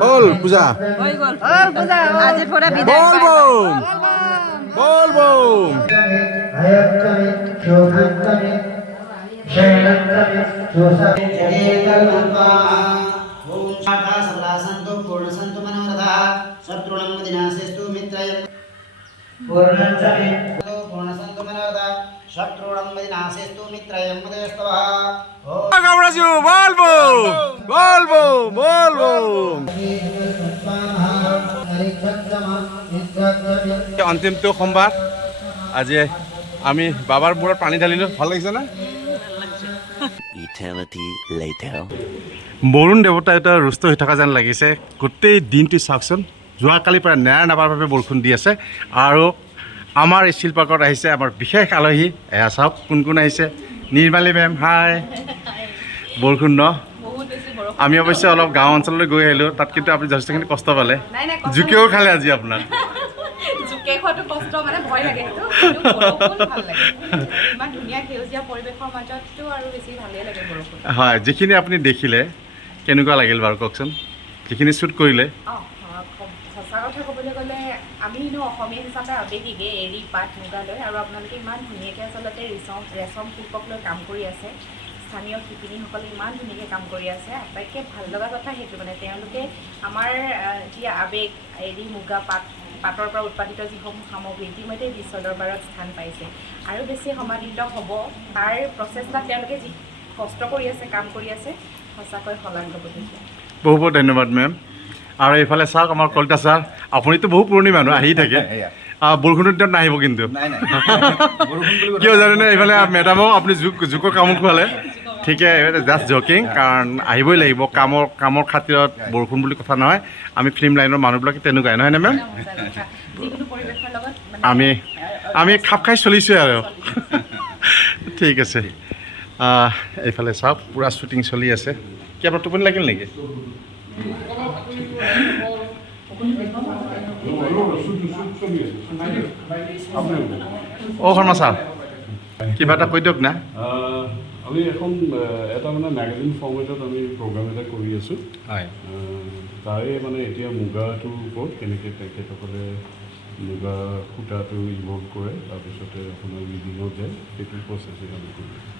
হল পূজা হৈ গ'ল আজিৰ পৰা বিদায় বল বল অন্তিমটো সোমবাৰ আজি আমি বাবাৰ মূৰত পানী ঢালিলোঁ ভাল লাগিছে না বৰুণ দেৱতা এটা ৰুষ্ট হৈ থকা যেন লাগিছে গোটেই দিনটো চাওকচোন যোৱাকালিৰ পৰা নেৰা নাপাৰ বাবে বৰষুণ দি আছে আৰু আমাৰ এই শিলপাৰ্কত আহিছে আমাৰ বিশেষ আলহী এয়া চাওক কোন কোন আহিছে নিৰ্মালী মেম হাই বৰষুণ ন আমি অৱশ্যে অলপ গাঁও অঞ্চললৈ গৈ আহিলোঁ তাত কিন্তু আপুনি যথেষ্টখিনি কষ্ট পালে জোকেও খালে আজি আপোনাৰ হয় যিখিনি আপুনি দেখিলে কেনেকুৱা লাগিল বাৰু কওকচোন যিখিনি শ্বুট কৰিলে সঁচা কথা ক'বলৈ গ'লে আমি অসমীয়া হিচাপে আৱেগিকে এৰী পাট মুগা লৈ আৰু আপোনালোকে ইমান ধুনীয়াকৈ আচলতে ৰেচম শিল্পক লৈ কাম কৰি আছে স্থানীয় শিপিনীসকলে ইমান ধুনীয়াকৈ কাম কৰি আছে আটাইতকৈ ভাল লগা কথা সেইটো মানে তেওঁলোকে আমাৰ যি আৱেগ এৰী মুগা পাটৰ পৰা উৎপাদিত যিসমূহ সামগ্ৰী ইতিমধ্যে বিশ্ব দৰবাৰত স্থান পাইছে আৰু বেছি সমাদৃত হ'ব তাৰ প্ৰচেষ্টাত তেওঁলোকে যি কষ্ট কৰি আছে কাম কৰি আছে সঁচাকৈ শলাগ ল'বলগীয়া বহুত বহুত ধন্যবাদ মেম আৰু এইফালে চাওক আমাৰ কলিতা ছাৰ আপুনিতো বহু পুৰণি মানুহ আহি থাকে বৰষুণৰ দিনত নাহিব কিন্তু কিয় জানেনে এইফালে মেডামক আপুনি জোকৰ কামত খোৱালে ঠিকে জাষ্ট জকিং কাৰণ আহিবই লাগিব কামৰ খাতিৰত বৰষুণ বুলি কথা নহয় আমি ফিল্ম লাইনৰ মানুহবিলাকে তেনেকুৱাই নহয়নে মেম আমি খাপ খাই চলিছোঁ আৰু ঠিক আছে এইফালে চাওক পূৰা শ্বুটিং চলি আছে কি আপোনাৰ টোপনি লাগিল নেকি অঁ শৰ্মা ছাৰ কিবা এটা কৈ দিয়ক না আমি এখন এটা মানে মেগাজিন ফৰ্মেটত আমি প্ৰগ্ৰাম এটা কৰি আছোঁ হয় তাৰে মানে এতিয়া মুগাটোৰ ওপৰত কেনেকৈ তেখেতসকলে মুগা সূতাটো ইনভল্ভ কৰে তাৰপিছতে আপোনাৰ উইভিঙত যায় সেইটো প্ৰচেছিং আমি কৰি আছোঁ